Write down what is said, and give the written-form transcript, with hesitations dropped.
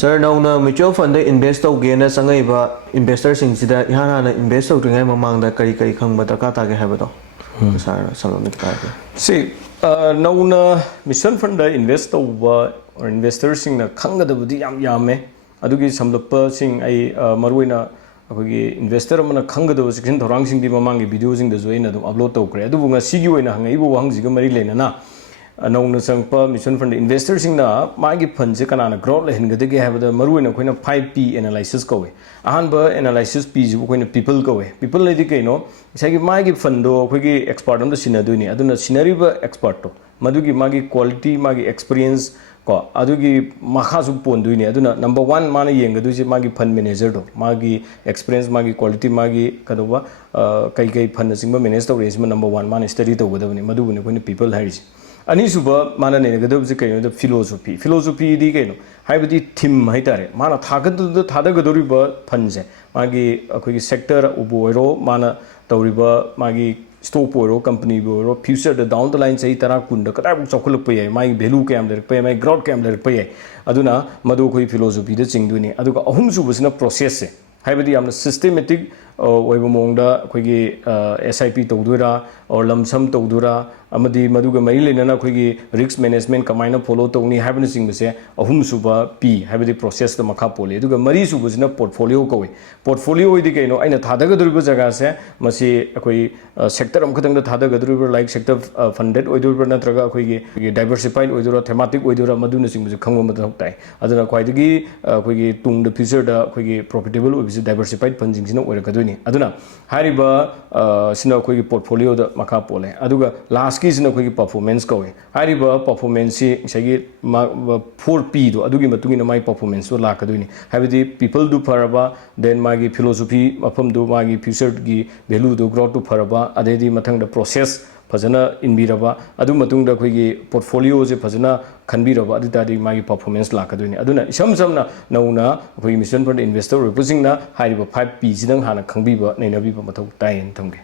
Sir, now mutual fund invest again as investors in Sida invest to among the Kari Kang Bataka Habito. See, now mutual fund invest over or investors in the Kanga the Budiam Yame, Adugi some the Persing a Marwina. Investor amana khangado section thorangsing di mamangi videos in the zoina upload to create dunga sigu ina hangibu wangziga mari lena na anong sangpa mission fund investors in the magi fund se kana growth le hingade have the maruina koina 5p analysis ko ahanba analysis p ju koina people ko people le di kaino sagi magi fund do kogi expert am the sinaduni aduna sinari ba expert to madugi magi quality magi experience ko adugi makhasu ponduini aduna number 1 mana yengadu je magi fund manager do magi experience magi quality magi kadoba kai fund singba manage to raise number 1 mana study to godabani madubuni ko people haris ani suba mana ne gadab je kaino the philosophy di kaino haibadi theme haitare mana thagadu thadagadori ba fund je magi akoi sector uboiro mana tawriba magi stock or company or future the down the line say tara kunda kata chocolate pay my value cam there pay my growth cam there pay aduna madu koi philosophy the chingduni aduga ahum su busina process se haibadi amna systematic oiba mongda koigi SIP tawdura or lump sum tawdura amadi maduga mai lenana koigi risk management kamaina follow tawni haibani singbase ahum suba p haibadi process the makha pole aduga mari subusina portfolio ko portfolio idi kaino aina thadaga duriba jaga se masi akoi sector am khadang da thadaga duriba like sector funded oidura natraga koigi diversified oidura thematic oidura maduna singbase khangba madak tai aduna kwaidagi koigi tung the future da koigi profitable obisi diversified funding sina oirakaduni aduna hariba sina koigi portfolio da makha pole aduga last ki sina koigi performance ko hariba performance si sagi 4p do adugi matungina mai performance so lakaduni habidi people do faraba then magi philosophy mafam do magi future gi value do growth to faraba adedi mathang da process fazana inbiraba adu matung da koigi portfolio je fazana khanbiraba adu tadi magi performance lakaduni aduna isam samna nauna koigi mission fund investor representing na hariba 5p jinang hana khangbiba nainabiba mathau tayen thamge